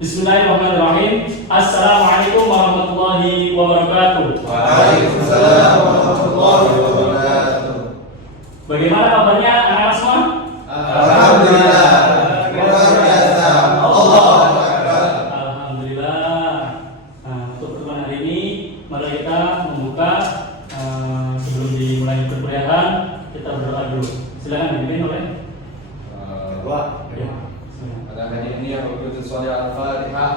Bismillahirrahmanirrahim. Assalamualaikum warahmatullahi wabarakatuh. Waalaikumsalam warahmatullahi wabarakatuh. Bagaimana kabarnya anak-anak semua? Alhamdulillah. Luar biasa. Allahu Akbar. Alhamdulillah. Untuk pertemuan hari ini, mari kita membuka sebelum dimulai perkuliahan, kita berdoa dulu. Silakan dipimpin oleh Doa. ya. Pada hari ini aku berdoa soal Al-Fatihah.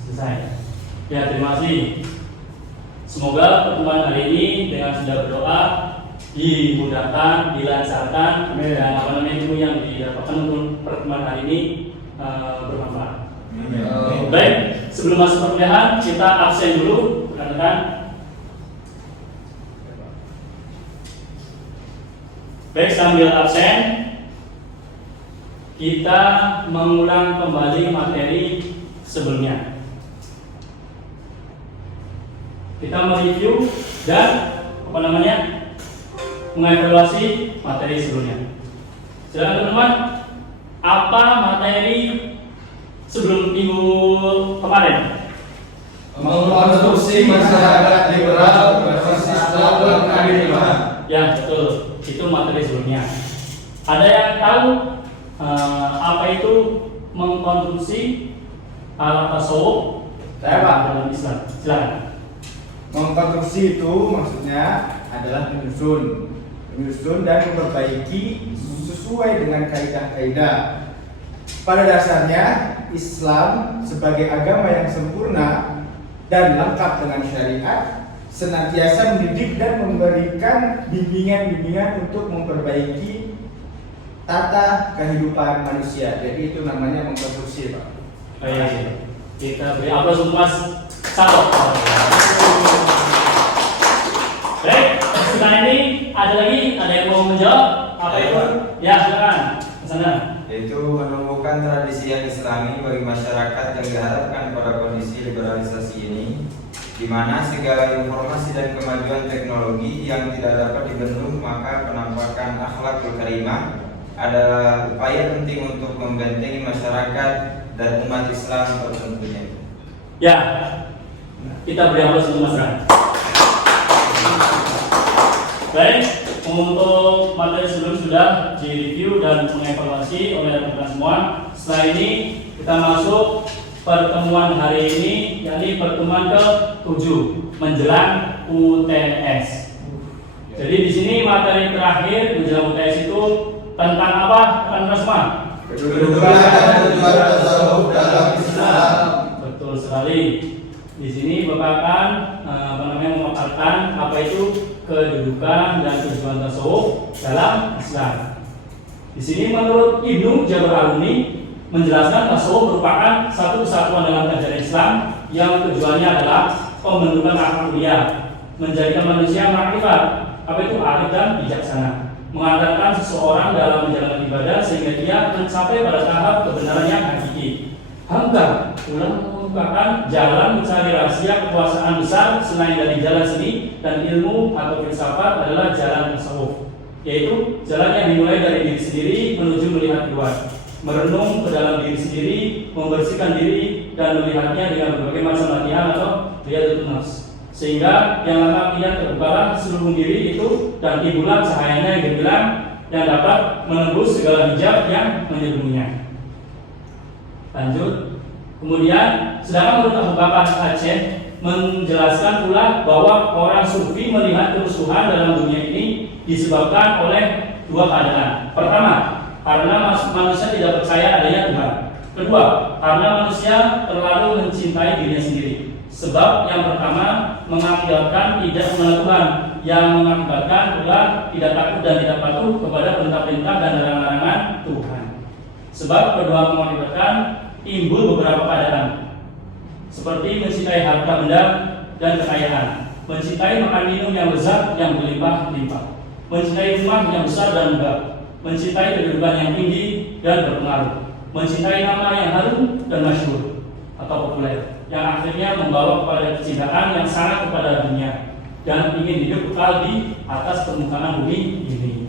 Selesai. Ya, terima kasih. Semoga pertemuan hari ini dengan sudah berdoa dimudahkan, dilancarkan, dan ilmu yang didapatkan untuk pertemuan hari ini bermanfaat. Baik, sebelum masuk perkuliahan kita absen dulu, rekan-rekan. Baik, sambil absen kita mengulang kembali materi sebelumnya. Kita mereview dan mengevaluasi materi sebelumnya. Silakan teman-teman, apa materi sebelum minggu kemarin? Mengkonstruksi masyarakat liberal berbasis Islam dan keagamaan. Ya, betul. Itu materi sebelumnya. Ada yang tahu apa itu mengkonstruksi alat tasawuf dalam Islam? Silakan. Mengkonstruksi itu maksudnya adalah menyusun dan memperbaiki sesuai dengan kaidah-kaidah. Pada dasarnya Islam sebagai agama yang sempurna dan lengkap dengan syariat senantiasa mendidik dan memberikan bimbingan-bimbingan untuk memperbaiki tata kehidupan manusia. Jadi itu namanya mengkonstruksi, Pak. Baik, kita beri aplaus untuk Mas Sato. Baik, setelah ini ada yang mau menjawab? Apa itu? Ya, silakan. Kesana. Yaitu menumbuhkan tradisi yang islami bagi masyarakat yang diharapkan pada kondisi liberalisasi ini, di mana segala informasi dan kemajuan teknologi yang tidak dapat dibendung, maka penampakan akhlakul karimah adalah upaya penting untuk membentengi masyarakat dan umat Islam tertentunya. Ya, kita beri aplaus untuk Mas Ran. Baik, untuk materi sebelum sudah direview dan mengevaluasi oleh rekan-rekan semua. Setelah ini kita masuk pertemuan hari ini, yakni pertemuan ke-7 menjelang UTS. Jadi di sini materi terakhir menjelang UTS itu tentang apa, rekan-rekan semua? Kedudukan dan tujuan tasawuf dalam Islam. Betul sekali. Di sini Bapak akan memaparkan apa itu kedudukan dan tujuan tasawuf dalam Islam. Di sini menurut Ibnu Jabir Al-Huni menjelaskan tasawuf merupakan satu kesatuan dalam ajaran Islam yang tujuannya adalah pembentukan akhlak mulia, menjadikan manusia makrifat, apa itu arif dan bijaksana, mengantarkan seseorang dalam menjalankan ibadah sehingga dia mencapai pada tahap kebenaran yang hakiki. Hamka ulang merupakan jalan mencari rahasia kekuasaan besar selain dari jalan seni dan ilmu atau filsafat adalah jalan tasawuf, yaitu jalan yang dimulai dari diri sendiri menuju melihat luar, merenung ke dalam diri sendiri, membersihkan diri dan melihatnya dengan berbagai macam latihan atau riyadhatun nafs, sehingga yang lengkap ia terbukalah seluruh diri itu dan timbullah cahayanya yang gemilang yang dapat menembus segala hijab yang menyelubunginya. Lanjut. Kemudian, sedangkan menurut Abu Bakar Aceh menjelaskan pula bahwa orang sufi melihat kerusuhan dalam dunia ini disebabkan oleh dua keadaan. Pertama, karena manusia tidak percaya adanya Tuhan. Kedua, karena manusia terlalu mencintai dirinya sendiri. Sebab yang pertama mengakibatkan tidak mengenal Tuhan, yang mengakibatkan pula tidak takut dan tidak patuh kepada perintah-perintah dan larangan-larangan Tuhan. Sebab kedua mengakibatkan timbul beberapa keadaan, seperti mencintai harta benda dan kekayaan, mencintai makan minum yang lezat yang berlimpah-limpah, mencintai rumah yang besar dan megah, mencintai kedudukan yang tinggi dan berpengaruh, mencintai nama yang harum dan masyhur atau populer, yang akhirnya membawa kepada kecintaan yang sangat kepada dunia dan ingin hidup kekal di atas permukaan bumi ini.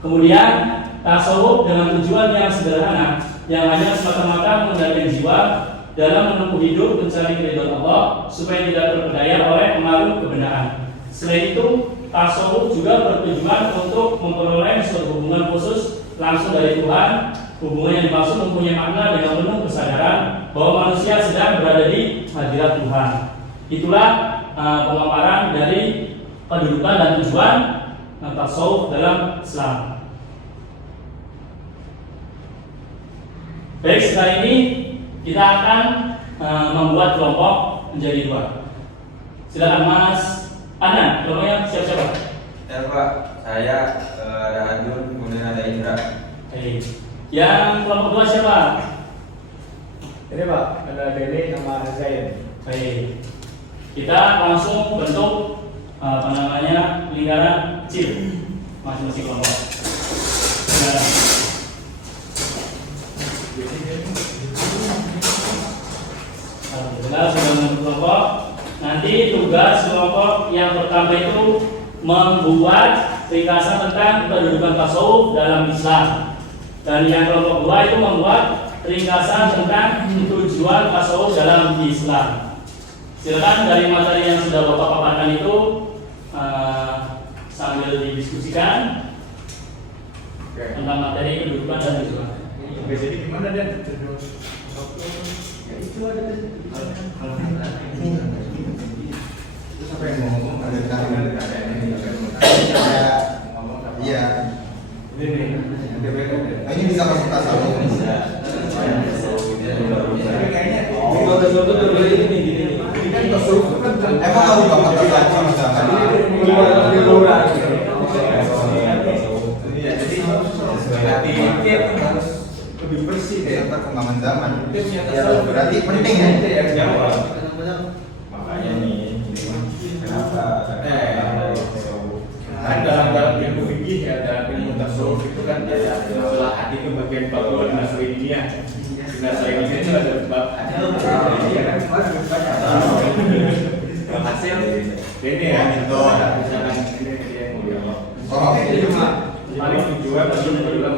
Kemudian tasawuf dengan tujuan yang sederhana yang hanya semata-mata mengendalikan jiwa dalam menempuh hidup mencari keridhaan Allah supaya tidak terpedaya oleh pengaruh kebenaran. Selain itu, tasawuf juga bertujuan untuk memperoleh suatu hubungan khusus langsung dari Tuhan. Hubungan yang dimaksud mempunyai makna dengan penuh kesadaran bahwa manusia sedang berada di hadirat Tuhan. Itulah pemaparan dari kedudukan dan tujuan tasawuf dalam Islam. Baik, setelah ini kita akan membuat kelompok menjadi 2. Silakan Mas Anan, kelompoknya siapa-siapa? Ya Pak, saya ada Ajun, kemudian ada Indra. Baik. Yang kelompok 2 siapa? Ini Pak, ada Dede sama Zain. Baik. Kita langsung bentuk lingkaran kecil masing-masing kelompok. Nah, sudah membentuk kelompok. Nanti tugas kelompok yang pertama itu membuat ringkasan tentang kedudukan tasawuf dalam Islam. Dan yang kelompok 2 itu membuat ringkasan tentang tujuan tasawuf dalam Islam. Silakan dari materi yang sudah Bapak paparkan itu sambil didiskusikan tentang materi kedudukan dan tujuan. Jadi gimana dia? Ya itu ada. Terus apa yang mau ngomong? Ada iya. Ini bisa masuk tasawuf. Emang tahu Bapak tasawuf misalkan? Harus lebih bersih deh. Perkembangan zaman. Berarti penting ya. Makanya nih, kenapa? Kan dalam ilmu fikih ya, dalam ilmu tasawuf itu kan ada masalah hadis ke bagian 40 Nasrudiyah. Nasrudiyah itu ada bab hasil ini ya, itu misalkan ini dia Oh, itu paling tujuan adalah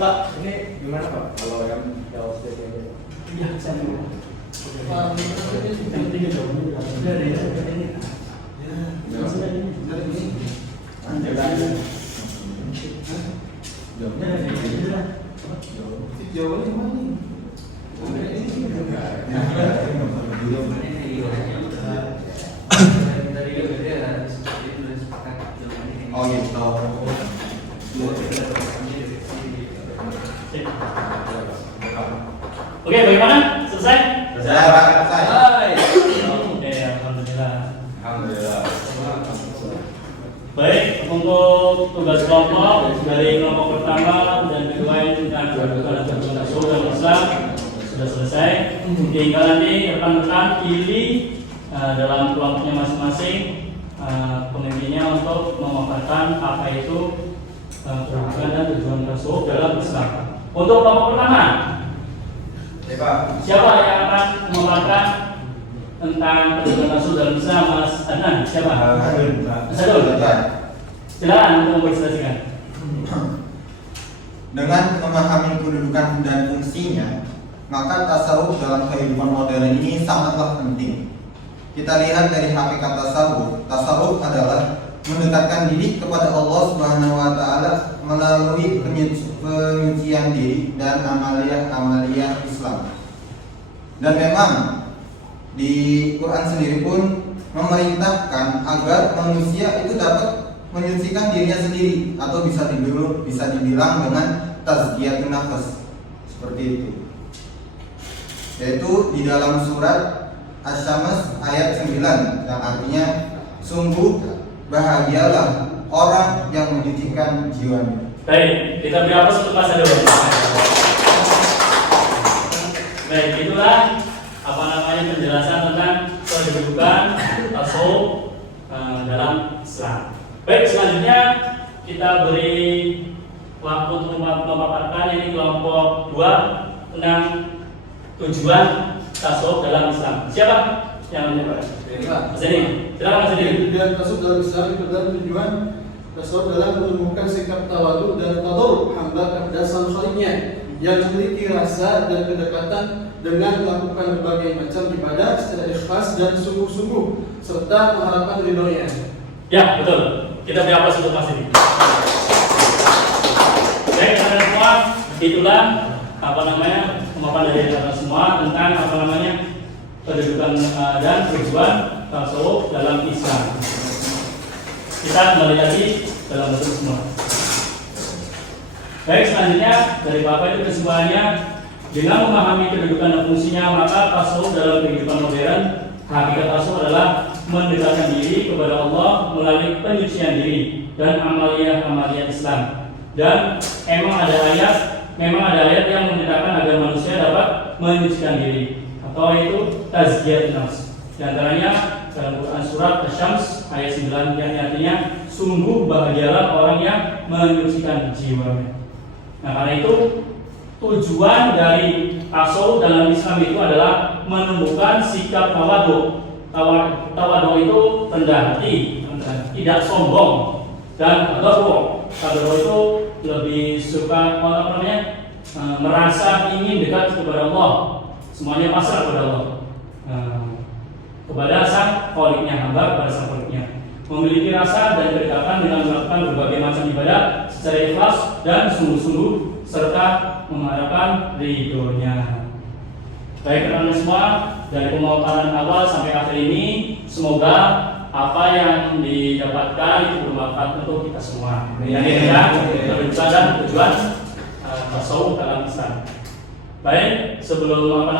Pak, ini gimana Pak kalau yang jauh sedikit? Iya, saya mau. Yang ketiga dong. Dari ini. oh gitu. Oke, bagaimana? Selesai? Selesai. Oke, alhamdulillah. Alhamdulillah. Baik, untuk tugas kelompok dari kelompok pertama dan kedua ini tentang kedudukan dan tujuan tasawuf dalam Islam sudah selesai. Tinggal nanti rekan-rekan pilih dalam kelompoknya masing-masing pemimpinnya untuk memaparkan apa itu kedudukan dan tujuan tasawuf dalam Islam. Untuk kelompok pertama, siapa yang akan memaparkan tentang kedudukan tasawuf dalam Islam? Mas Adnan, siapa? Mas Adul. Silakan untuk mempresentasikan. Dengan memahami kedudukan dan fungsinya, maka tasawuf dalam kehidupan modern ini sangatlah penting. Kita lihat dari hakikat tasawuf. Tasawuf adalah mendekatkan diri kepada Allah Subhanahu wa taala melalui penyucian diri dan amalia-amalia Islam. Dan memang di Quran sendiri pun memerintahkan agar manusia itu dapat menyucikan dirinya sendiri atau bisa dibilang dengan tazkiyatun nafs seperti itu. Yaitu di dalam surat Asy-Syams ayat 9 yang artinya sungguh bahagialah orang yang menyucikan jiwanya. Baik, kita beri aplaus untuk Mas Adul. Baik, itulah penjelasan tentang kedudukan tasawuf dalam Islam. Baik, selanjutnya kita beri waktu untuk memaparkan ini kelompok 2 tentang tujuan tasawuf dalam Islam. Siapa yang menyampaikan? Mas Edi, silakan Mas Edi. Tujuan tasawuf dalam Islam itu adalah tujuan tasawuf dalam menemukan sikap tawadhu dan tadarruk hamba kepada sang Khaliknya yang memiliki rasa dan kedekatan dengan melakukan berbagai macam ibadah secara ikhlas dan sungguh-sungguh serta mengharapkan ridhonya. Ya, betul. Kita beri aplaus untuk Mas Edi. Baik, teman-teman semua, itulah pemaparan dari teman-teman semua tentang kedudukan dan tujuan tasawuf dalam Islam. Kita kembali lagi dalam bentuk semua. Baik, selanjutnya dari Bapak itu kesimpulannya, dengan memahami kedudukan dan fungsinya, maka tasawuf dalam kehidupan modern, hakikat tasawuf adalah mendekatkan diri kepada Allah melalui penyucian diri dan amaliyah Islam. Dan memang ada ayat yang menyatakan agar manusia dapat menyucikan diri, atau itu tazkiyatun nafs. Di antaranya dalam Quran surat Asy-Syams ayat 9 yang artinya sungguh bahagialah orang yang menyucikan jiwanya. Nah, karena itu tujuan dari tasawuf dalam Islam itu adalah menemukan sikap tawadhu. Tawadhu itu rendah hati, tidak sombong, dan tadarruk. Tadarruk itu lebih suka merasa ingin dekat kepada Allah, semuanya pasrah kepada Allah, kepada sang Khaliknya, hamba kepada sang Khaliknya, memiliki rasa dan kedekatan dengan melakukan berbagai macam ibadah secara ikhlas dan sungguh-sungguh serta mengharapkan ridhonya. Baik teman-teman semua, dari pemaparan awal sampai akhir ini, semoga apa yang didapatkan itu bermanfaat untuk kita semua. Yang kita berbicara dan tujuan tasawuf dalam Islam. Baik, sebelum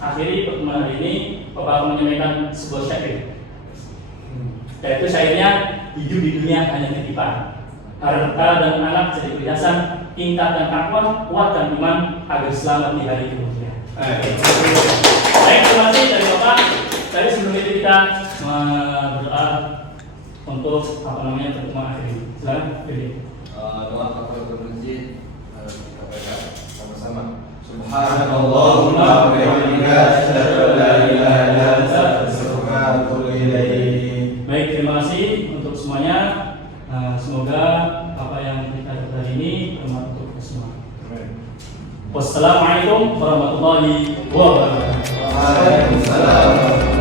akhiri pertemuan hari ini, Bapak akan menyampaikan sebuah syair. Yaitu syairnya, hidup di dunia hanya titipan, harta dan anak jadi perhiasan, tingkatkan takwa, kuatkan iman agar selamat di hari kemudian. Baik, terima kasih dari Bapak. Tadi sebelum itu kita berdoa untuk pertemuan akhir ini. Silakan, Dede. Doa kafaratul masjid kita baca sama-sama. Subhanallahumma wa bihamdika asyhadu an la ilaha illa anta astaghfiruka wa atubu ilaik. Baik, terima kasih untuk semuanya. Semoga apa yang kita dapat hari ini bermanfaat untuk kita semua. Wassalamualaikum warahmatullahi wabarakatuh. Waalaikumsalam.